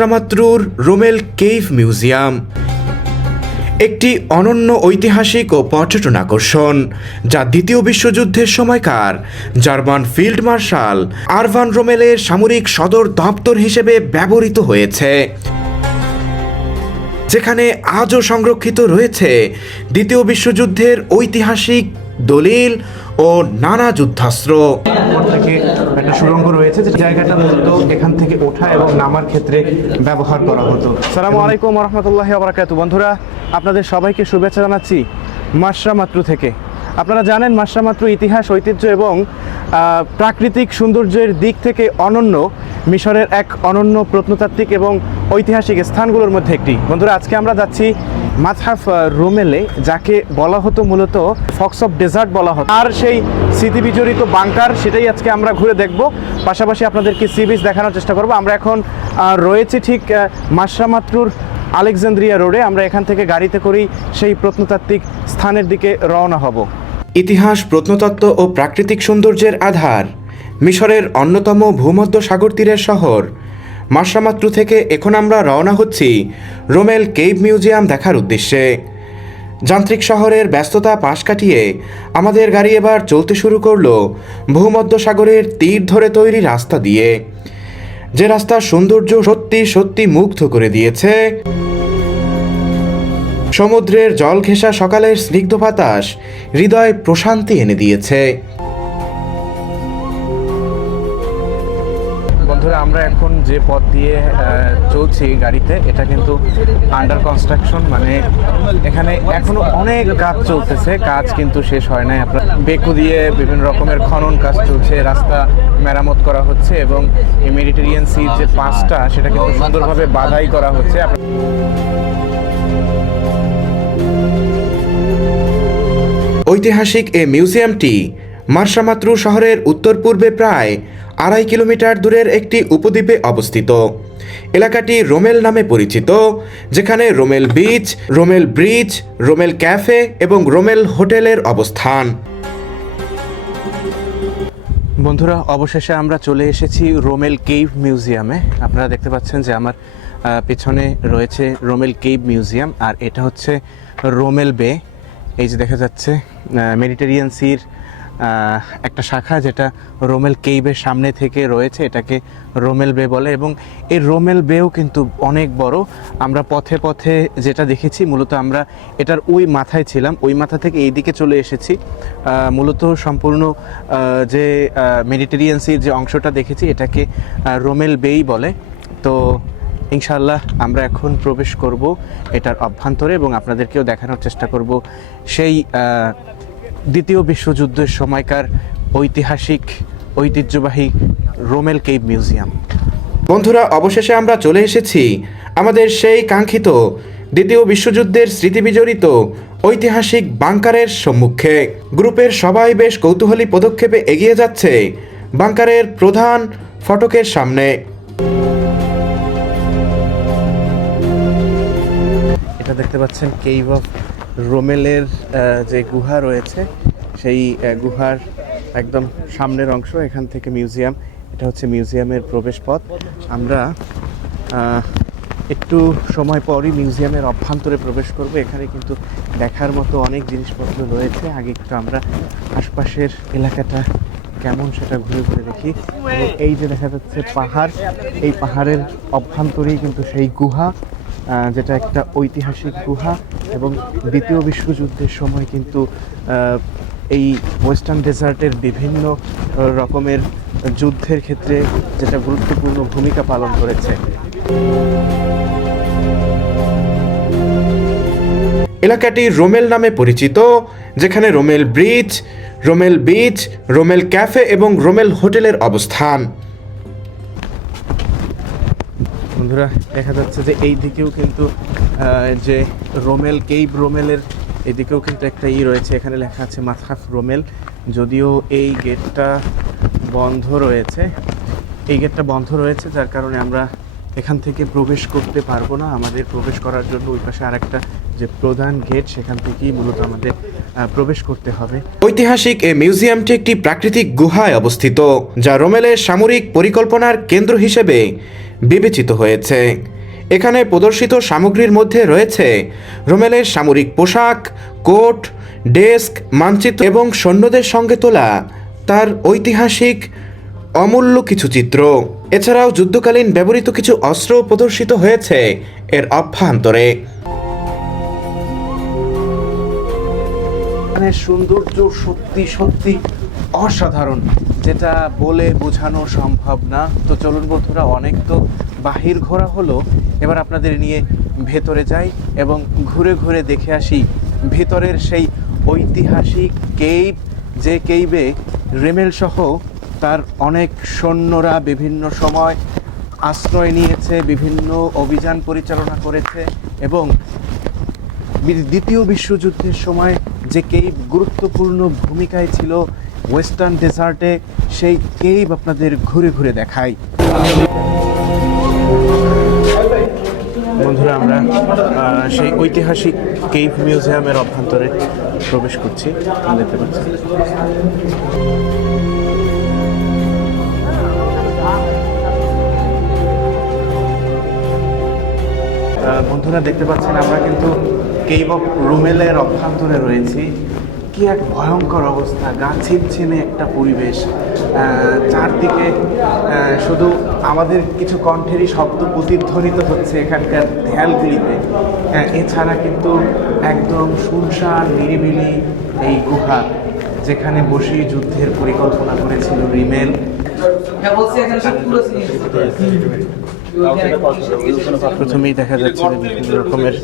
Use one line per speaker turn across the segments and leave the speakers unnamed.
মাশরামাত্রুর Rommel cave museum. একটি অনন্য ঐতিহাসিক ও পর্যটন আকর্ষণ, যা দ্বিতীয় বিশ্বযুদ্ধের সময়কার জার্মান ফিল্ড মার্শাল আরভান রোমেলের সামরিক সদর দপ্তর হিসেবে ব্যবহৃত হয়েছে, যেখানে আজও সংরক্ষিত রয়েছে দ্বিতীয় বিশ্বযুদ্ধের ঐতিহাসিক দলিল ও নানা যুদ্ধাস্ত্র।
থেকে একটা সুড়ঙ্গ রয়েছে যে জায়গাটা মূলত এখান থেকে ওঠা এবং নামার ক্ষেত্রে ব্যবহার করা হতো। সালামু আলাইকুম রহমতুল্লাহ আবরাকাতু বন্ধুরা, আপনাদের সবাইকে শুভেচ্ছা জানাচ্ছি মাত্র থেকে। আপনারা জানেন মাত্র ইতিহাস, ঐতিহ্য এবং প্রাকৃতিক সৌন্দর্যের দিক থেকে অনন্য মিশরের এক অনন্য প্রত্নতাত্ত্বিক এবং ঐতিহাসিক স্থানগুলোর মধ্যে একটি। বন্ধুরা, আজকে আমরা যাচ্ছি মাথাফ রোমেলে, যাকে বলা হতো মূলত ফক্স অফ ডেজার্ট বলা হতো। আর সেই স্মৃতি বিজড়িত বাংকার, সেটাই আজকে আমরা ঘুরে দেখব। পাশাপাশি আপনাদেরকে সি বিচ দেখানোর চেষ্টা করব। আমরা এখন রয়েছি ঠিক মাসরামাত্রুর আলেকজান্দ্রিয়া রোডে। আমরা এখান থেকে গাড়িতে করেই সেই প্রত্নতাত্ত্বিক স্থানের দিকে রওনা হব।
ইতিহাস, প্রত্নতত্ত্ব ও প্রাকৃতিক সৌন্দর্যের আধার। মিশরের অন্যতম ভূমধ্য সাগর তীরের শহর। মাসরামাত্রু থেকে এখন আমরা রওনা হচ্ছি রোমেল কেভ মিউজিয়াম দেখার উদ্দেশ্যে। যান্ত্রিক শহরের ব্যস্ততা পাশ কাটিয়ে আমাদের গাড়ি এবার চলতে শুরু করল ভূমধ্য সাগরের তীর ধরে তৈরি রাস্তা দিয়ে। যে রাস্তার সৌন্দর্য সত্যি সত্যি মুগ্ধ করে দিয়েছে। সমুদ্রের জল ঘেঁষা সকালের স্নিগ্ধ বাতাস হৃদয় প্রশান্তি এনে দিয়েছে।
আমরা এখন যে পথ দিয়ে চলছি গাড়িতে, এটা কিন্তু আন্ডার কনস্ট্রাকশন মানে এখানে এখনও অনেক কাজ চলতেছে, কাজ কিন্তু শেষ হয় নাই। আপনার বেকু দিয়ে বিভিন্ন রকমের খনন কাজ চলছে, রাস্তা মেরামত করা হচ্ছে এবং মেডিটেরিয়ান সির যে পাঁচটা সেটা কিন্তু সুন্দরভাবে বাধাই করা হচ্ছে।
ঐতিহাসিক এ মিউজিয়ামটি মার্শামাত্রু শহরের উত্তর পূর্বে প্রায় আড়াই কিলোমিটার দূরের একটি উপদ্বীপে অবস্থিত। এলাকাটি রোমেল নামে পরিচিত, যেখানে Rommel beach, Rommel bridge, Rommel cafe এবং রোমেল হোটেলের অবস্থান।
বন্ধুরা, অবশেষে আমরা চলে এসেছি রোমেল কেভ মিউজিয়ামে। আপনারা দেখতে পাচ্ছেন যে আমার পেছনে রয়েছে রোমেল কেভ মিউজিয়াম আর এটা হচ্ছে রোমেল বে। এই যে দেখা যাচ্ছে মেডিটেরিয়ান সির একটা শাখা যেটা রোমেল কেইবের সামনে থেকে রয়েছে, এটাকে রোমেল বে বলে এবং এই রোমেল বেও কিন্তু অনেক বড়। আমরা পথে পথে যেটা দেখেছি, মূলত আমরা এটার ওই মাথায় ছিলাম ওই মাথা থেকে এই দিকে চলে এসেছি। মূলত সম্পূর্ণ যে মেডিটেরিয়ান সির যে অংশটা দেখেছি, এটাকে রোমেল বেই বলে। তো ইনশাল্লাহ আমরা এখন প্রবেশ করব এটার অভ্যন্তরে এবং আপনাদেরকেও দেখানোর চেষ্টা করব সেই দ্বিতীয় বিশ্বযুদ্ধের সময়কার ঐতিহাসিক ঐতিহ্যবাহী রোমেল কেভ মিউজিয়াম।
বন্ধুরা অবশেষে আমরা চলে এসেছি আমাদের সেই কাঙ্ক্ষিত দ্বিতীয় বিশ্বযুদ্ধের স্মৃতিবিজড়িত ঐতিহাসিক বাংকারের সম্মুখে। গ্রুপের সবাই বেশ কৌতূহলী পদক্ষেপে এগিয়ে যাচ্ছে বাংকারের প্রধান ফটকের সামনে।
এটা দেখতে পাচ্ছেন কেইভ অফ রোমেলের যে গুহা রয়েছে, সেই গুহার একদম সামনের অংশ, এখান থেকে মিউজিয়াম। এটা হচ্ছে মিউজিয়ামের প্রবেশ পথ আমরা একটু সময় পরই মিউজিয়ামের অভ্যন্তরে প্রবেশ করব। এখানে কিন্তু দেখার মতো অনেক জিনিসপত্র রয়েছে। আগে একটু আমরা আশপাশের এলাকাটা কেমন সেটা ঘুরে ঘুরে দেখি। এই যে দেখা যাচ্ছে পাহাড়, এই পাহাড়ের অভ্যন্তরেই কিন্তু সেই গুহা। যেটা একটা ঐতিহাসিক গুহা এবং দ্বিতীয় বিশ্বযুদ্ধের সময় কিন্তু এই ওয়েস্টার্ন ডেজার্টের বিভিন্ন রকমের যুদ্ধের ক্ষেত্রে যেটা গুরুত্বপূর্ণ ভূমিকা পালন করেছে।
এলাকাটি রোমেল নামে পরিচিত, যেখানে Rommel bridge, Rommel beach, Rommel cafe এবং রোমেল হোটেলের অবস্থান।
বন্ধুরা, দেখা যাচ্ছে যে এই দিকেও কিন্তু যে রোমেল, কেইব রোমেলের এদিকেও কিন্তু একটা ই রয়েছে। এখানে লেখা আছে মাথাফ রোমেল। যদিও এই গেটটা বন্ধ রয়েছে। এই গেটটা বন্ধ রয়েছে, যার কারণে আমরা এখান থেকে প্রবেশ করতে পারব না। আমাদের প্রবেশ করার জন্য ওই পাশে আরেকটা যে প্রধান গেট, সেখান থেকেই মূলত আমাদের প্রবেশ করতে হবে।
ঐতিহাসিক এই মিউজিয়ামটি একটি প্রাকৃতিক গুহায় অবস্থিত, যা রোমেলের সামরিক পরিকল্পনার কেন্দ্র হিসেবে বিবেচিত হয়েছে। এখানে প্রদর্শিত সামগ্রীর মধ্যে রয়েছে রোমেলের সামরিক পোশাক, কোট, ডেস্ক, মানচিত্র এবং সৈন্যদের সঙ্গে তোলা তার ঐতিহাসিক অমূল্য কিছু চিত্র। এছাড়াও যুদ্ধকালীন ব্যবহৃত কিছু অস্ত্র প্রদর্শিত হয়েছে এর অভ্যন্তরে।
সৌন্দর্য সত্যি সত্যি অসাধারণ। যেটা বলে বোঝানো সম্ভব না। তো চলুন বন্ধুরা, অনেক তো বাহির ঘোরা হলো। এবার আপনাদের নিয়ে ভেতরে যাই এবং ঘুরে ঘুরে দেখে আসি ভেতরের সেই ঐতিহাসিক কেইব, যে কেইবে রেমেল সহ তার অনেক সৈন্যরা বিভিন্ন সময় আশ্রয় নিয়েছে, বিভিন্ন অভিযান পরিচালনা করেছে এবং দ্বিতীয় বিশ্বযুদ্ধের সময় যে কেইব গুরুত্বপূর্ণ ভূমিকায় ছিল ওয়েস্টার্ন ডেজার্টে সেই কেইব আপনাদের ঘুরে ঘুরে দেখাই বন্ধুরা আমরা সেই ঐতিহাসিক কেইভ মিউজিয়ামের অভ্যন্তরে প্রবেশ করছি। দেখতে পাচ্ছেন। আহ, বন্ধুরা দেখতে পাচ্ছেন আমরা কিন্তু অফ রুমেলের অভ্যন্তরে রয়েছি। কি এক ভয়ঙ্কর অবস্থা গা ছিমছিমে একটা পরিবেশ। চারদিকে শুধু আমাদের কিছু কণ্ঠেরই শব্দ প্রতিধ্বনিত হচ্ছে এখানকার দেয়ালগুলিতে আহ, এছাড়া কিন্তু একদম শুনশান নিরিবিলি এই গুহা যেখানে বসে যুদ্ধের পরিকল্পনা করেছিল রিমেল।
হ্যাঁ বলছি এখানে সব পুরো সিরিজ
প্রথমেই দেখা যাচ্ছে বিভিন্ন রকমের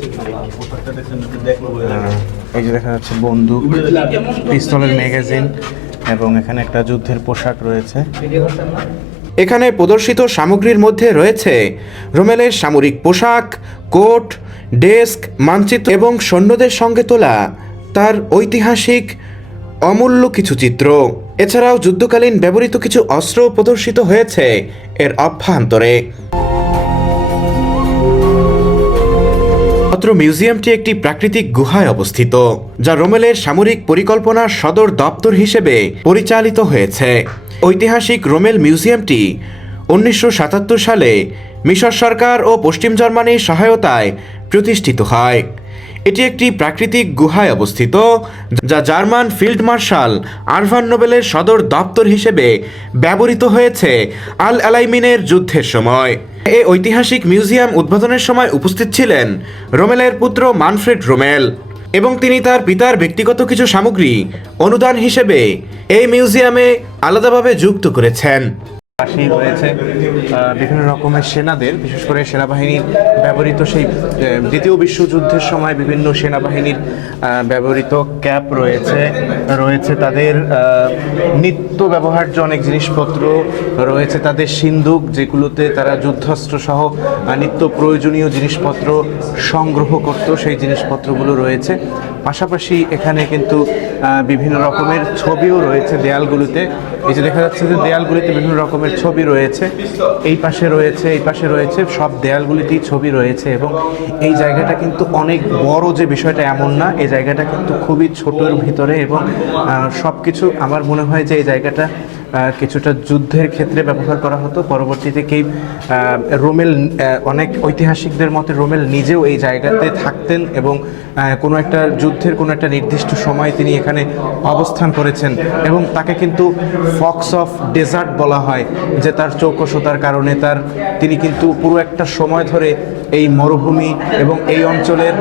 এই যে দেখা যাচ্ছে বন্দুক, পিস্তলের ম্যাগাজিন এবং এখানে একটা যুদ্ধের পোশাক রয়েছে।
এখানে প্রদর্শিত সামগ্রীর মধ্যে রয়েছে রোমেলের সামরিক পোশাক, কোট, ডেস্ক, মানচিত্র এবং সৈন্যদের সঙ্গে তোলা তার ঐতিহাসিক অমূল্য কিছু চিত্র। এছাড়াও যুদ্ধকালীন ব্যবহৃত কিছু অস্ত্র প্রদর্শিত হয়েছে এর অভ্যন্তরে। মাত্র মিউজিয়ামটি একটি প্রাকৃতিক গুহায় অবস্থিত, যা রোমেলের সামরিক পরিকল্পনার সদর দপ্তর হিসেবে পরিচালিত হয়েছে। ঐতিহাসিক রোমেল মিউজিয়ামটি উনিশশো সাতাত্তর সালে মিশর সরকার ও পশ্চিম জার্মানির সহায়তায় প্রতিষ্ঠিত হয়। এটি একটি প্রাকৃতিক গুহায় অবস্থিত, যা জার্মান ফিল্ড মার্শাল আরভান নোবেলের সদর দপ্তর হিসেবে ব্যবহৃত হয়েছে আল অ্যালাইমিনের যুদ্ধের সময়। এই ঐতিহাসিক মিউজিয়াম উদ্বোধনের সময় উপস্থিত ছিলেন রোমেলের পুত্র মানফ্রেড রোমেল এবং তিনি তার পিতার ব্যক্তিগত কিছু সামগ্রী অনুদান হিসেবে এই মিউজিয়ামে আলাদাভাবে যুক্ত করেছেন।
পাশেই রয়েছে বিভিন্ন রকমের সেনাদের, বিশেষ করে সেনাবাহিনীর ব্যবহৃত সেই দ্বিতীয় বিশ্বযুদ্ধের সময় বিভিন্ন সেনাবাহিনীর ব্যবহৃত ক্যাপ রয়েছে রয়েছে তাদের নিত্য ব্যবহার্য অনেক জিনিসপত্র, রয়েছে তাদের সিন্ধুক যেগুলোতে তারা যুদ্ধাস্ত্র সহ নিত্য প্রয়োজনীয় জিনিসপত্র সংগ্রহ করত, সেই জিনিসপত্রগুলো রয়েছে। পাশাপাশি এখানে কিন্তু বিভিন্ন রকমের ছবিও রয়েছে দেয়ালগুলোতে। এই যে দেখা যাচ্ছে যে দেয়ালগুলিতে বিভিন্ন রকমের ছবি রয়েছে। এই পাশে রয়েছে, এই পাশে রয়েছে, সব দেয়ালগুলিতেই ছবি রয়েছে এবং এই জায়গাটা কিন্তু অনেক বড় যে বিষয়টা এমন না। এই জায়গাটা কিন্তু খুবই ছোটোর ভিতরে এবং সব কিছু আমার মনে হয় যে এই জায়গাটা কিছুটা যুদ্ধের ক্ষেত্রে ব্যবহার করা হতো। পরবর্তীতে আহ, রোমেল অনেক ঐতিহাসিকদের মতে রোমেল নিজেও এই জায়গাতে থাকতেন এবং কোনো একটা যুদ্ধের কোনো একটা নির্দিষ্ট সময় তিনি এখানে অবস্থান করেছেন এবং তাকে কিন্তু ফক্স অফ ডেজার্ট বলা হয় যে তার চৌকসতার কারণে তার তিনি কিন্তু পুরো একটা সময় ধরে এই মরুভূমি এবং এই অঞ্চলের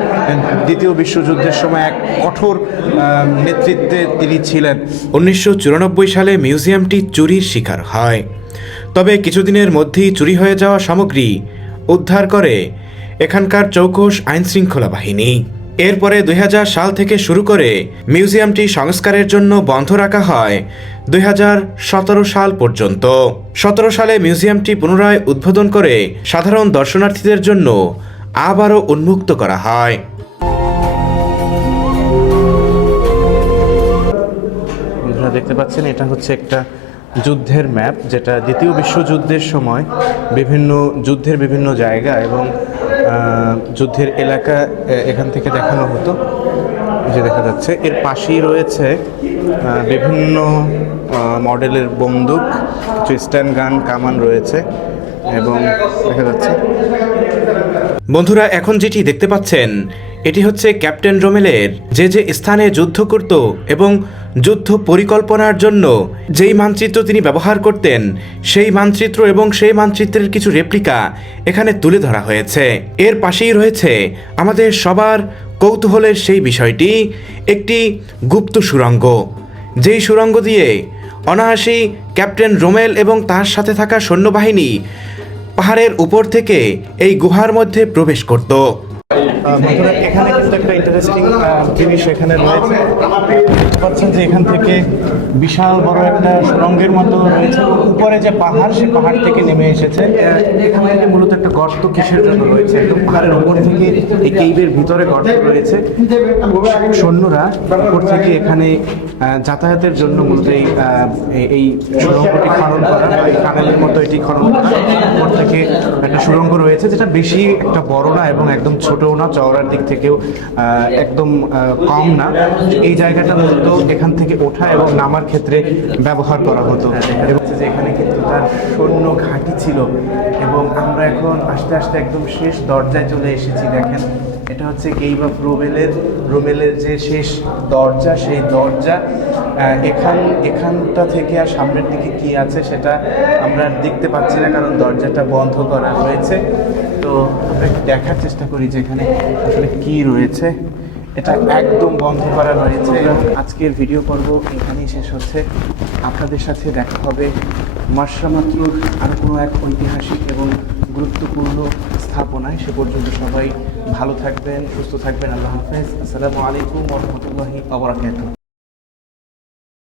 দ্বিতীয় বিশ্বযুদ্ধের সময় এক কঠোর নেতৃত্বে তিনি ছিলেন।
উনিশশো চুরানব্বই সালে মিউজিয়ামটি চুরির শিকার হয়। তবে কিছুদিনের মধ্যেই চুরি হয়ে যাওয়া সামগ্রী উদ্ধার করে এখানকার চৌকস আইনশৃঙ্খলা বাহিনী। এরপরে দু হাজার সাল থেকে শুরু করে মিউজিয়ামটি সংস্কারের জন্য বন্ধ রাখা হয় দুই হাজার সতেরো সাল পর্যন্ত। সতেরো সালে মিউজিয়ামটি পুনরায় উদ্বোধন করে সাধারণ দর্শনার্থীদের জন্য আবারও উন্মুক্ত করা হয়।
দেখতে পাচ্ছেন, এটা হচ্ছে একটা যুদ্ধের ম্যাপ, যেটা দ্বিতীয় বিশ্বযুদ্ধের সময় বিভিন্ন, যুদ্ধের বিভিন্ন জায়গা এবং যুদ্ধের এলাকা এখান থেকে দেখানো হতো। যে দেখা যাচ্ছে, এর পাশেই রয়েছে বিভিন্ন মডেলের বন্দুক, কিছু স্ট্যান্ড গান, কামান রয়েছে এবং দেখা যাচ্ছে।
বন্ধুরা, এখন যেটি দেখতে পাচ্ছেন, এটি হচ্ছে ক্যাপ্টেন রোমেলের যে যে স্থানে যুদ্ধ করত এবং যুদ্ধ পরিকল্পনার জন্য যেই মানচিত্র তিনি ব্যবহার করতেন, সেই মানচিত্র এবং সেই মানচিত্রের কিছু রেপ্লিকা এখানে তুলে ধরা হয়েছে। এর পাশেই রয়েছে আমাদের সবার কৌতূহলের সেই বিষয়টি, একটি গুপ্ত সুরঙ্গ। যেই সুরঙ্গ দিয়ে অনায়াসেই ক্যাপ্টেন রোমেল এবং তার সাথে থাকা সৈন্যবাহিনী পাহাড়ের উপর থেকে এই গুহার মধ্যে প্রবেশ করত।
বন্ধুরা এখানে কিন্তু একটা ইন্টারেস্টিং জিনিস এখানে রয়েছে। পাচ্ছেন যে এখান থেকে বিশাল বড় একটা সুরঙ্গের মতো রয়েছে। উপরে যে পাহাড়, সে পাহাড় থেকে নেমে এসেছে। এখানে মূলত একটা গর্ত কিসের জন্য রয়েছে? একদম পাহাড়ের উপর থেকে এই কেইবের ভিতরে গর্ত রয়েছে। সৈন্যরা উপর থেকে এখানে যাতায়াতের জন্য মূলত এই এই- সুরঙ্গটি খনন করা বা এই মতো এটি খনন করা। উপর থেকে একটা সুরঙ্গ রয়েছে, যেটা বেশি একটা বড় না এবং একদম ছোটও না, চওড়ার দিক থেকেও একদম কম না। এই জায়গাটা মূলত এখান থেকে ওঠা এবং নামার ক্ষেত্রে ব্যবহার করা হতো। এবং যে এখানে কিন্তু তার সৈন্য ঘাঁটি ছিল এবং আমরা এখন আস্তে আস্তে একদম শেষ দরজায় চলে এসেছি, দেখেন। এটা হচ্ছে অফ রোমেলের রোমেলের যে শেষ দরজা, সেই দরজা। এখান, এখানটা থেকে আর সামনের দিকে কি আছে সেটা আমরা দেখতে পাচ্ছি না, কারণ দরজাটা বন্ধ করা রয়েছে তো আমরা দেখার চেষ্টা করি যে এখানে আসলে কী রয়েছে। এটা একদম বন্ধ করা রয়েছে এবং আজকের ভিডিও পর্ব এখানেই শেষ হচ্ছে। আপনাদের সাথে দেখা হবে মার্শামাত্রুর আর কোনো এক ঐতিহাসিক এবং গুরুত্বপূর্ণ স্থাপনায়। সে পর্যন্ত সবাই ভালো থাকবেন, সুস্থ থাকবেন। আল্লাহ হাফেজ। আসসালামু আলাইকুম রহমতুল্লাহি আবরাকাতুহ